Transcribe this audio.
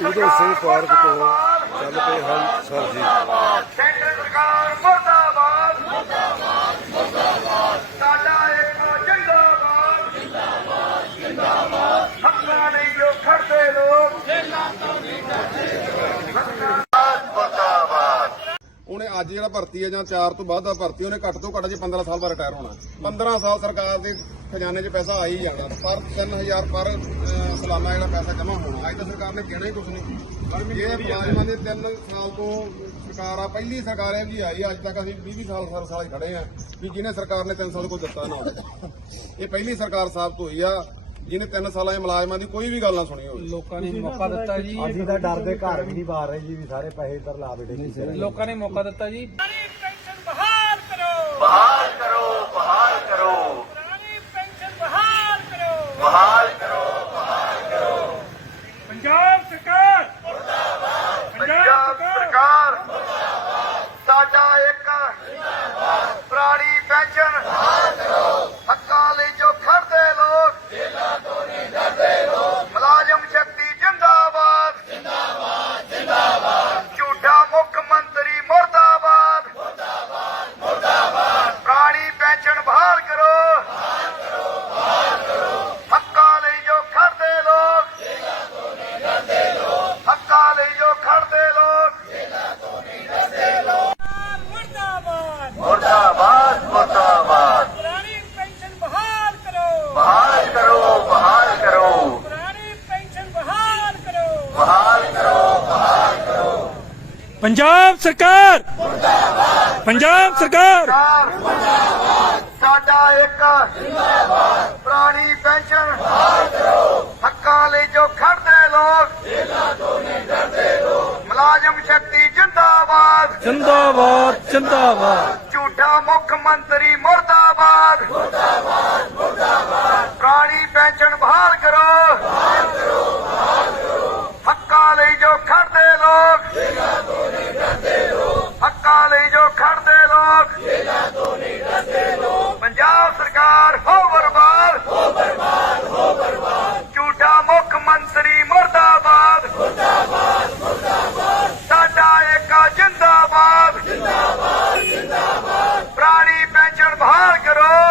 ਉਦੋ ਸਿੰਘ ਪਾਰਕ ਤੋਂ ਚੱਲ ਪਏ ਹਨ ਸਰ ਜੀ ਸੈਂਟਰ ਸਰਕਾਰ ਮੁਰਦਾਬਾਦ ਮੁਰਦਾਬਾਦ ਸਾਡਾ ਇੱਕ ਜਿੰਦਾਬਾਦ ਜਿੰਦਾਬਾਦ ਜਿੰਦਾਬਾਦ ਹੱਕਾਂ ਨਹੀਂ ਜੋ ਖੜਦੇ ਲੋਕ ਉਹਨੇ ਅੱਜ ਜਿਹੜਾ ਭਰਤੀ ਹੈ ਜਾਂ 4 ਤੋਂ ਬਾਅਦ ਦਾ ਭਰਤੀ ਉਹਨੇ ਘੱਟ ਤੋਂ ਘੱਟ ਜੇ 15 ਸਾਲ ਬਾਅਦ ਰਿਟਾਇਰ ਹੋਣਾ। 15 ਸਾਲ ਸਰਕਾਰ ਦੇ ਖਜ਼ਾਨੇ 'ਚ ਪੈਸਾ ਆ ਹੀ ਜਾਣਾ। ਪਰ 3000 ਪਰ ਅਹ, ਸਾਲਾਨਾ ਜਿਹੜਾ ਪੈਸਾ ਜਮ੍ਹਾਂ ਹੋਣਾ। ਅੱਜ ਤਾਂ ਸਰਕਾਰ ਨੇ ਕਹਿਣਾ ਹੀ ਕੁਝ ਨਹੀਂ। ਇਹ ਮੁਲਾਜ਼ਮਾਂ ਦੇ 3 ਸਾਲ ਤੋਂ ਸਰਕਾਰ ਆ ਪਹਿਲੀ ਸਰਕਾਰ ਹੈ ਜੀ ਆਈ ਅੱਜ ਤੱਕ ਅਸੀਂ 20 ਸਾਲ ਸਰ ਸਾਲ ਖੜੇ ਆ ਵੀ ਜਿਹਨੇ ਸਰਕਾਰ ਨੇ 3 ਸਾਲ ਕੋਈ ਦਿੱਤਾ ਨਾ ਇਹ ਪਹਿਲੀ ਸਰਕਾਰ ਸਾਬਤ ਹੋਈ ਆ। ਜਿਹਨੇ 3 ਸਾਲਾਂ ਦੇ ਮੁਲਾਜ਼ਮਾਂ ਦੀ ਕੋਈ ਵੀ ਗੱਲ ਨਾ ਸੁਣੀ ਹੋਵੇ। ਲੋਕਾਂ ਨੇ ਮੌਕਾ ਦਿੱਤਾ ਜੀ। ਅਸੀਂ ਤਾਂ ਡਰਦੇ ਘਰ ਵੀ ਨਹੀਂ ਬਾਹਰ ਰਹੇ ਜੀ ਵੀ ਸਾਰੇ ਪੈਸੇ ਇੱਧਰ ਲਾ ਬੈਠੇ ਲੋਕਾਂ ਨੇ ਮੌਕਾ ਦਿੱਤਾ ਜੀ। ਪੈਨਸ਼ਨ ਬਹਾਲ ਕਰੋ। ਬਹਾਲ ਕਰੋ ਬਹਾਲ ਕਰੋ। ਪੁਰਾਣੀ ਪੈਨਸ਼ਨ ਬਹਾਲ ਕਰੋ। ਬਹਾਲ ਕਰੋ ਬਹਾਲ ਕਰੋ। ਪੰਜਾਬ ਪੰਜਾਬ ਸਰਕਾਰ! ਮੁਰਦਾਬਾਦ ਪੰਜਾਬ ਸਰਕਾਰ! ਸਰਕਾਰ ਸਾਡਾ ਇੱਕ ਜਿੰਦਾਬਾਦ ਪੁਰਾਣੀ ਪੈਨਸ਼ਨ ਬਹਾਲ ਕਰੋ ਹੱਕਾਂ ਲਈ ਜੋ ਖੜਦੇ ਲੋਕ ਜੇਲਾਂ ਤੋਂ ਨਹੀਂ ਡਰਦੇ ਲੋਕ ਮੁਲਾਜ਼ਮ ਸ਼ਕਤੀ ਜਿੰਦਾਬਾਦ। ਜਿੰਦਾਬਾਦ ਜਿੰਦਾਬਾਦ। ਝੂਠਾ ਮੁੱਖ ਮੰਤਰੀ ਮੁਰਦਾਬਾਦ ਮੁਰਦਾਬਾਦ ਮੁਰਦਾਬਾਦ। ਜਿੰਦਾਬਾਦ। ਜਿੰਦਾਬਾਦ ਜਿੰਦਾਬਾਦ। ਪ੍ਰਾਣੀ ਪੈਨਸ਼ਨ ਬਹਾਲ ਕਰੋ।